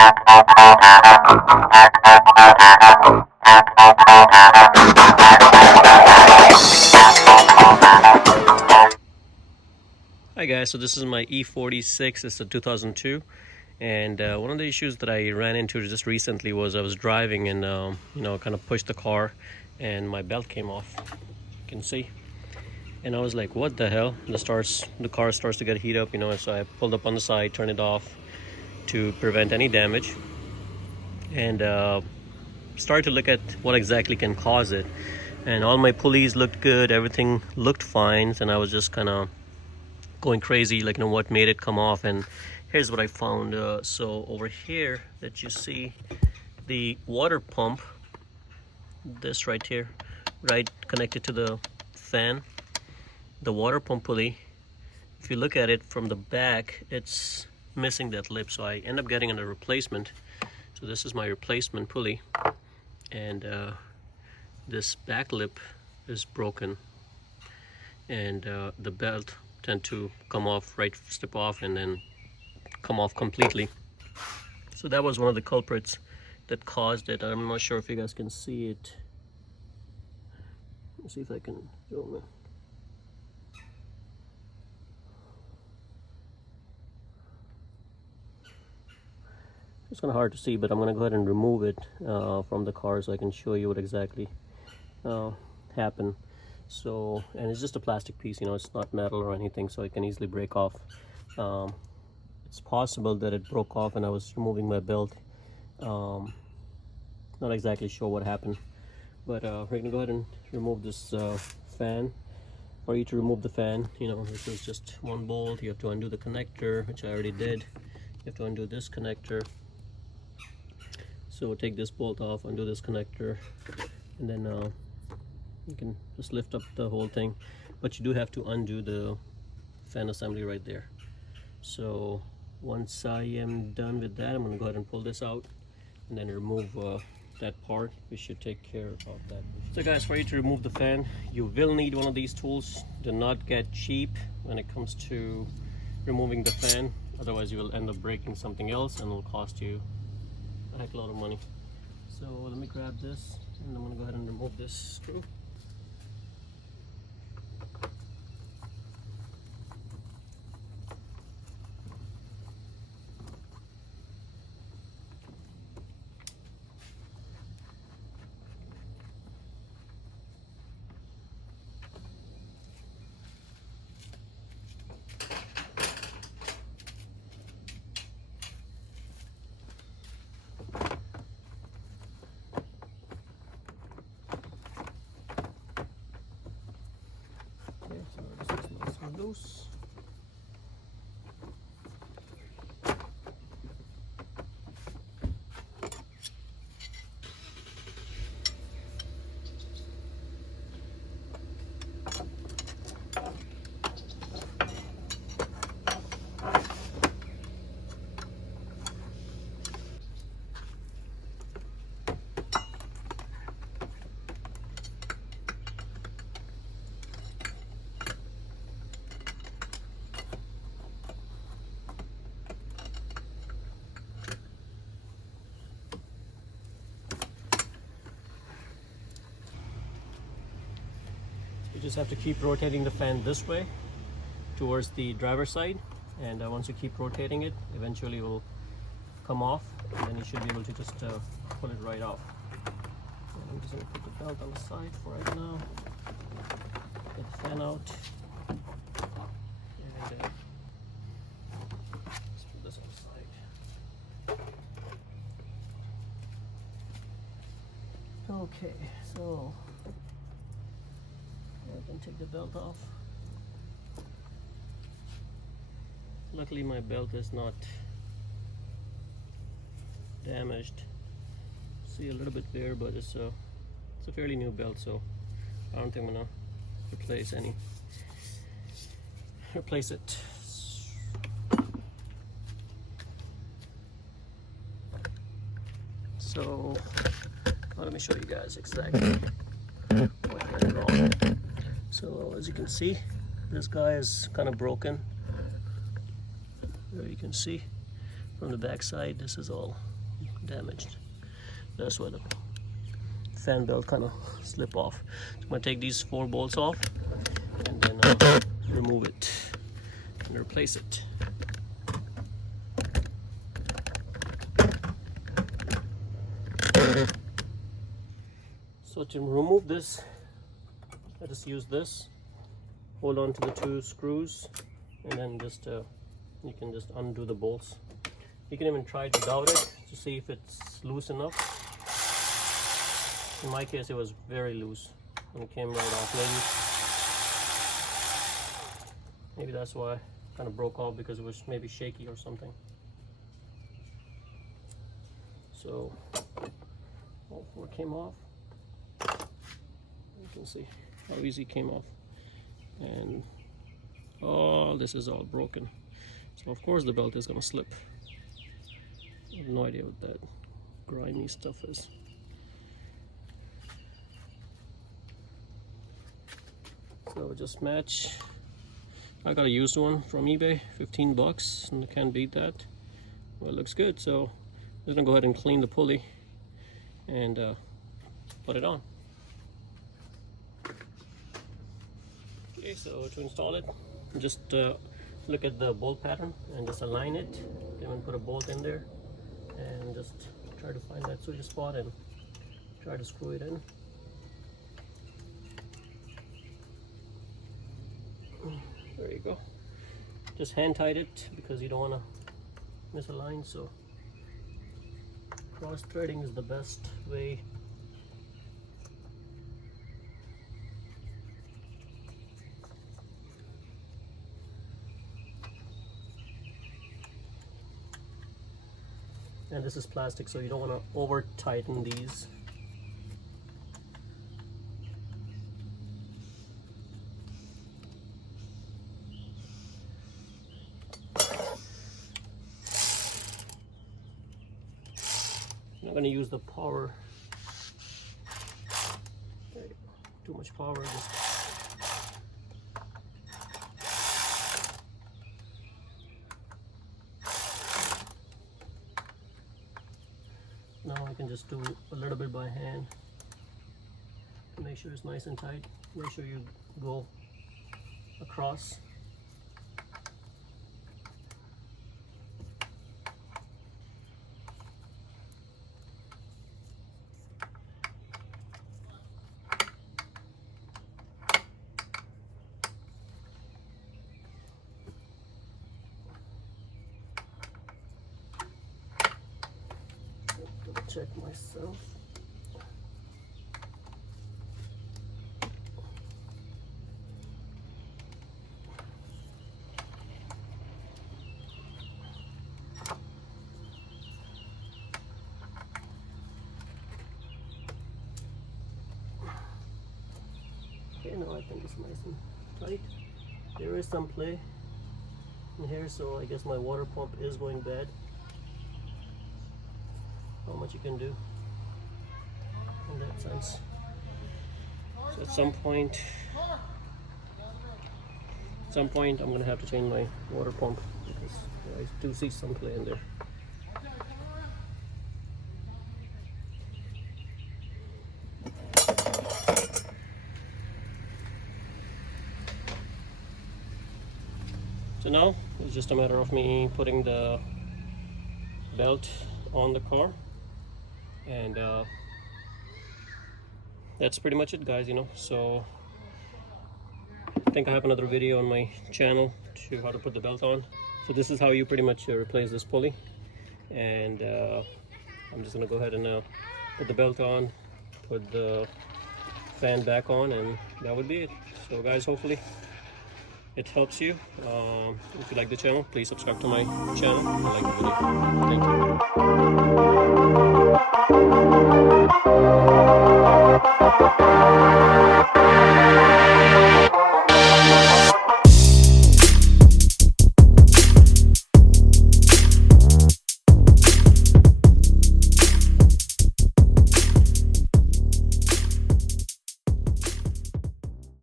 Hi guys, so this is my E46. It's a 2002, and one of the issues that I ran into just recently was I was driving and kind of pushed the car and my belt came off, you can see, and I was like, what the hell? The car starts to get heat up, and so I pulled up on the side, turned it off to prevent any damage, and started to look at what exactly can cause it. And all my pulleys looked good, everything looked fine, and I was just kind of going crazy, like, what made it come off. And here's what I found. So over here that you see, the water pump, this right here, right connected to the fan, the water pump pulley, if you look at it from the back, it's missing that lip, so I end up getting a replacement. So this is my replacement pulley, and this back lip is broken, and the belt tend to come off, right, slip off and then come off completely. So that was one of the culprits that caused it. I'm not sure if you guys can see it. Let's see if I can zoom in. It's kind of hard to see, but I'm going to go ahead and remove it from the car so I can show you what exactly happened. So, and it's just a plastic piece, it's not metal or anything, so it can easily break off. It's possible that it broke off and I was removing my belt. Not exactly sure what happened, but we're gonna go ahead and remove this fan. For you to remove the fan, this is just one bolt. You have to undo the connector, which I already did. You have to undo this connector. So we'll take this bolt off, undo this connector, and then you can just lift up the whole thing, but you do have to undo the fan assembly right there. So once I am done with that, I'm going to go ahead and pull this out and then remove that part. We should take care of that. So guys, for you to remove the fan, you will need one of these tools. Do not get cheap when it comes to removing the fan, otherwise you will end up breaking something else and it will cost you a heck of a lot of money. So let me grab this and I'm going to go ahead and remove this screw. So this is nice and loose. You just have to keep rotating the fan this way towards the driver's side, and once you keep rotating it, eventually it will come off, and then you should be able to just pull it right off. And I'm just going to put the belt on the side for right now, get the fan out, and let's put this on the side. Okay, so I can take the belt off. Luckily my belt is not damaged. See a little bit there, but it's a fairly new belt, so I don't think I'm gonna replace it. So let me show you guys exactly what went wrong. So as you can see, this guy is kind of broken. There you can see from the back side, this is all damaged. That's why the fan belt kind of slip off. So I'm gonna take these 4 bolts off and then remove it and replace it. So to remove this, I just use this, hold on to the 2 screws, and then just you can just undo the bolts. You can even try to doubt it to see if it's loose enough. In my case, it was very loose and it came right off. Maybe that's why it kind of broke off, because it was maybe shaky or something. So all 4 came off. You can see how easy it came off, and this is all broken. So of course the belt is gonna slip. I have no idea what that grimy stuff is. So just match. I got a used one from eBay, 15 bucks, and I can't beat that. Well, it looks good, so I'm just gonna go ahead and clean the pulley and put it on. Okay, so to install it, just look at the bolt pattern and just align it. Then put a bolt in there and just try to find that sweet spot and try to screw it in. There you go. Just hand tight it because you don't want to misalign. So cross threading is the best way. And this is plastic, so you don't want to over tighten these. I'm not going to use the power. Too much power. Now I can just do a little bit by hand. Make sure it's nice and tight. Make sure you go across. Check myself. Okay, now I think it's nice and tight. There is some play in here, so I guess my water pump is going bad. How much you can do in that sense. So at some point I'm gonna have to change my water pump because I do see some play in there. So now it's just a matter of me putting the belt on the car. And that's pretty much it, guys, you know. So I think I have another video on my channel to how to put the belt on. So this is how you pretty much replace this pulley. And I'm just gonna go ahead and put the belt on, put the fan back on, and that would be it. So guys, hopefully it helps you. If you like the channel, please subscribe to my channel and like the video. Thank you.